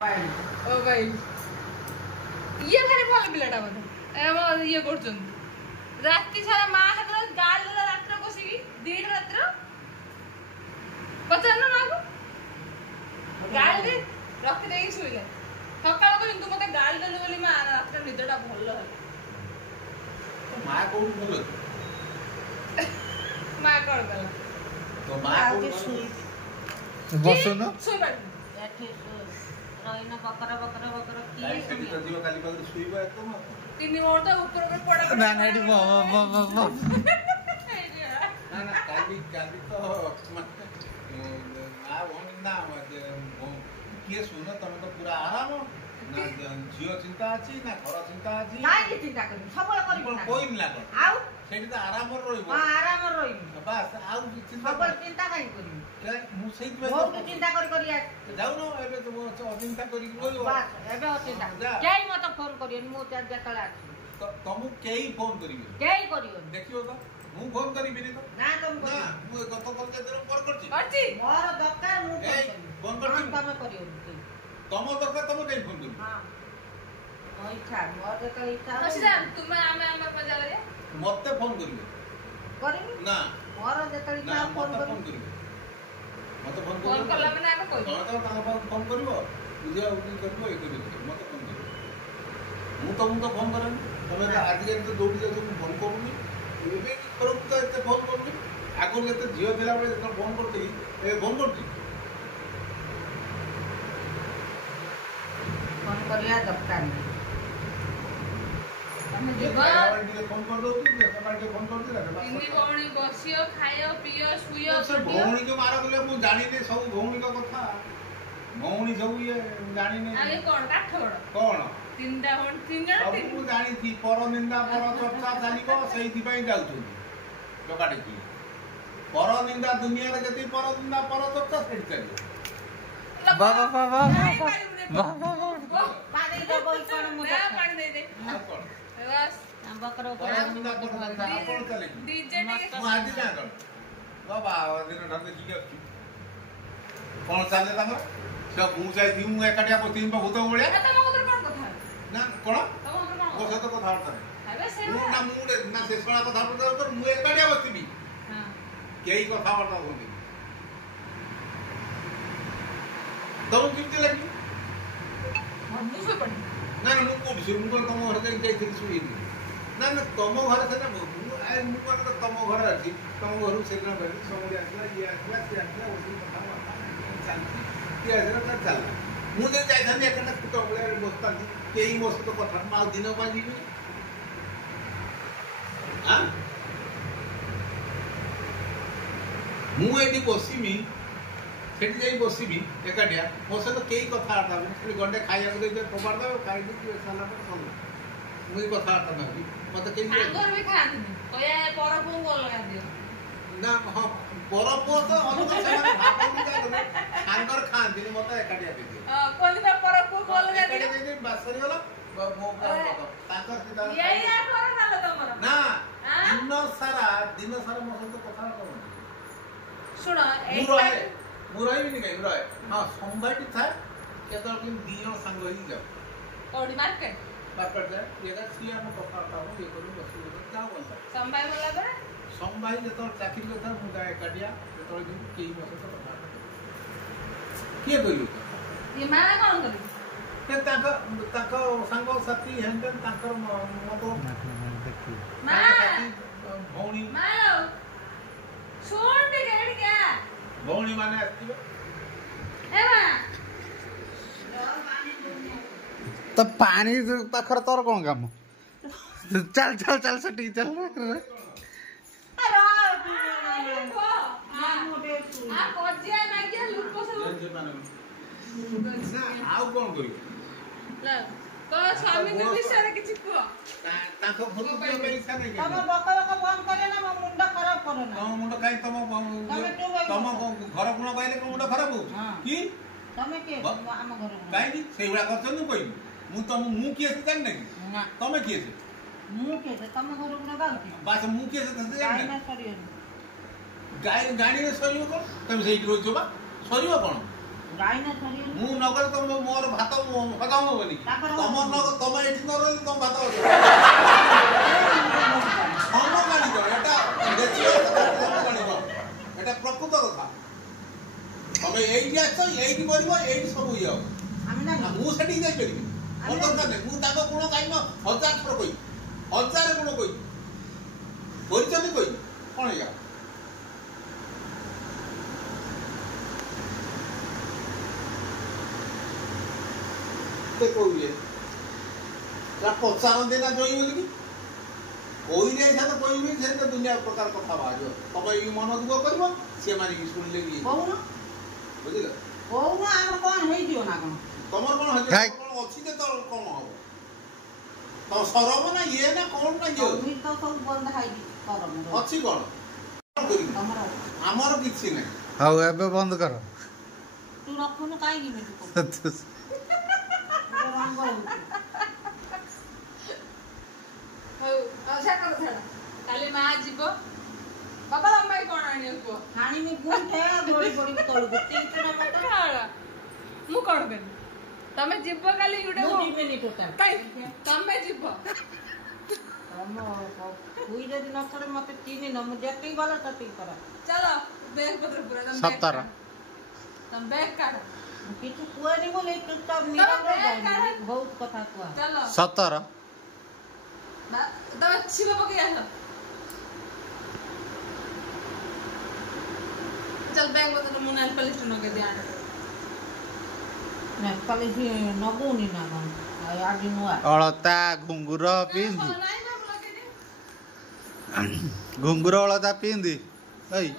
ओ भाई ये भारी भल पिलाटा बोधे एम ये कर राति सारा माँ हाथ गाल रात्र बसिकी दीट रात्र पचार ना गाल दे रखी दे शुले सकाल को तू मत गाल देलु बोली माँ रात्र निदटा भल है माँ को भल माँ कौन गला तो माँ को बसो ना सोई बैठ रहिना बकर बकर बकर किए सुनी तो जीव काली पाकर सुईबा एकदम तीन मोर तो ऊपर पड़ा ना ना एडी ना ना काली तो आ वनी ना किए सुनो तुम तो पूरा आराम ना झियो चिंता अछि ना घर चिंता अछि नाइ के चिंता करी सबल करी कोई मिला कर आउ सेठी तो आराम रहिबो हां आराम रहिबो बस आउ चिंता सबल चिंता काई करी मु सेही में बहुत चिंता करी जाऊ न एबे तो अचिंता करी रहिबो बस एबे अचिंता केई मत फोन करियो मु चार जतला तो तुमु केई फोन करिवे केई करियो देखियो तो मु फोन करिबि नी तो ना तुम ना मु गत कल के दिन पर करछि करछि मोर दरकार मु फोन करछि तमे करियो तमो दरकार तमो केई फोन करिबि हां ओ इच्छा मोर जत इच्छा अच्छा तुम आमे मजा करे मते फोन करिवे करिबि ना मोर जत इच्छा फोन करिबि मते फोन फोन करला माने आमे कहि तो ताका फोन करिवो बुझिया उठी करिवो ए करिवो मते फोन करिवो मु तो फोन करन तमे तो आज के तो दौड़ी जाऊ मु फोन करूनी एबे करब तो एते फोन करूनी आगो केते जियो देला बेले तो फोन करती ए फोन करती फोन करिया दरकार नहीं तमे जीवा जीवा फोन कर दो कि सकाळ के फोन कर दिला तिनी भौणी बसियो खायो पियो सुयो से भौणी के मारा गले मु जानि ने सब भौणी का कथा भौणी सब ये जानि ने आगे कोन काठ बड़ कोन तीनटा होन तीन जण सब मु जानि थी पर निंदा पर चर्चा चालिको सेही पई जाउथु टकाटे की पर निंदा दुनिया रे जति पर निंदा पर चर्चा सेठ चलियो बाबा बाबा पानी दो बोल कोन मु पानी दे दे कोन बस बकर पर निंदा पर आपण चले डीजे मु आज ना कर बाबा दिन ढंग की के कोन चाले तांगर सब मु जाई थी मु एकाटिया पति बहुत बळिया तम उधर कोन कथा ना कोन तम उधर कोन को सत कथा होता है अबे से ना मुडे ना से सोना कथा होता पर मु एकाटिया बसिबी हां केही कथा वार्ता होती तो किमते लगी मनु से पड़ी ना ना मु कोडी से मु तम घर जाई थी सुई ना ना तम घर से ना मु आइ मु को तम घर अछि तम घर से ना बे समोडी आसला ये आसला से आसला ओसी कथा वार्ता चलती के आसला का चल मु जे जाई थनी एकटा कुटा बळे बसता केही मस्त तो कथा मा दिन पा जीवी हां मु एडी बसिमी सेठी जाई बसिबी एकाटिया मो से तो केही कथा आता खाली गंडे खाइया दे जे पबार दे खाइ दे साला पर सब मुई कथा आता नहीं मते केही आंगोर भी खानी ओया पर को बोल लगा दियो ना हां परपो तो अलग से भापन का दे आंगर खान दिन मते एकाटिया दे दियो कोन का पर को बोल लगा दियो एकाटिया दे बासरी वाला मो ताकर सीधा ये पर ना तमरा ना दिन सारा मो से कथा करो सुनो एक मुराई भी नहीं मुराई हां संभाटी था केतल कि दियो संग ही जाओ कोडी मार्केट जाए ये का सिया में कथा था ये करू बस क्या बोलता संभाई वाला बड़ा संभाई जतो चाकरी करता मु गाय काटिया जतो दिन केई बस तो कथा के करियो ये माला कोन करी ते ताको संग साथी हेंटन ताकर मतो मां भौणी मालो छोड़ दे गेड़ क्या भौणी माने आती ए मां तो पानी पाखर तोर कौन काम चल चल चल सटी चल अरे को आ कोजिया ना क्या लुको सब ना आउ कोन करियो ल तो स्वामी के विषय रे किछि को ताको भूत के पैसा नहीं तम बक बक बंद करे ना मो मुंड खराब करो ना तम मुंड काई तम घर गुण कहले मुंड खराब हो की तमे के हम घर काई की सेइबा करछन कोई मु किए से जान नहीं ना तमे किए से मु के तम घर गुण गाउती बस मु किए से जान ना नहीं सरियो गाय गाड़ी में सरियो को तमे सेई रोज जोबा सरियो कोन ଗାଈ ନା ଛାଡି ମୁଁ ନଗଲେ ତମ ମୋର ଭାତ ହଜମ ହବନି ତାପରେ ତମର ନଗ ତମେ ଏଠି ନ ରହିଲେ ତମ ଭାତ ହଜମ ଜାଣିଛ ଏଟା ଜାଣିଛ ଏଟା ପ୍ରକୃତ କଥା ତମେ ଏଇଠି ଆସ ଏଇଠି କରିବ ଏଇଠି ସବୁ ଇଏ ହବ ଆମେ ନା ମୁଁ ସେଠିକି ଯାଇପାରିବି ମୋର ଦରକାର ନାହିଁ ମୁଁ ତାଙ୍କ ଗୁଣ କାହିଁକି 1000 ଥର କହିବି 1000 ଗୁଣ କହିବି କରିଛନ୍ତି କହିବି କଣ ଇଏ କହିଲେ ପଚାରନ୍ତି ନା ଜଇଁ ବୋଲିକି କହିଲେ ତ କହିବି ସେ ତ ଦୁନିଆ ପ୍ରକାର କଥା ବାହାରିବ ତମେ ଏଇ ମନ ଦୁଃଖ କରିବ ସିଏ ମାରିକି ଶୁଣିଲେ ବି କହୁନ ବୁଝିଲ କହୁନ ଆମର କଣ ହେଇଯିବ ନା କଣ ତମର କଣ ହେଇଯିବ କଣ ଅଛି ଯେ ତ କଣ ହବ ତମ ସରବ ନା ଇଏ ନା କଣ ନା ଇଏ ତ ସବୁ ବନ୍ଦ ହେଇଛି କରମ ଅଛି କଣ ତମର ଆମର କିଛି ନାହିଁ ହଉ ଏବେ ବନ୍ଦ କର ତୁ ରଖୁନୁ କାହିଁକି ମିଠୁ ରଙ୍ଗ ହଉ ଆଉ ଛାଡ଼ ଛାଡ଼ କାଲି ମା ଯିବ ବାବା ତମ ପାଇଁ କଣ ଆଣିବ କୁହ ହାଣିମି ଗୁଣ୍ଠେ ଦୋଳି ପଡି ତଳକୁ ତିନିଟା ମତେ ମୁଁ କଣ କରିବି ତମେ ଯିବ କାଲି ଗୋଟେ ମୁଁ ଯିବିନି ଟୋଟାଲ କାଇଁ ତମେ ଯିବ ତମ ହୁଇ ଯଦି ନ ଥରେ ମତେ ଚିହ୍ନି ନ ମୁଁ ଯେତିକି ଗଲ ସେତିକି କର ଚାଲ ବେଗ ପତ୍ର ପୁରା ତମ 17 ତମ ବେଗ କାଢ କିଛି କୁହନି ବୋଲି ଚୁପଚାପ ନିରବରେ ଯାଇନି ବହୁତ କଥା କୁହ ଚାଲ 17 ତମେ ଛିବ ପକେଇ ଆସ चल बैग में तो मुनाल पलिश नगे ध्यान ନା କାଲି ନଗୁନି ନା କଣ ଆଜି ନୂଆ ଅଳତା ଘୁଙ୍ଗୁର ପିନ୍ଧି ଘୁଙ୍ଗୁର ଅଳତା ପିନ୍ଧି ଏଇ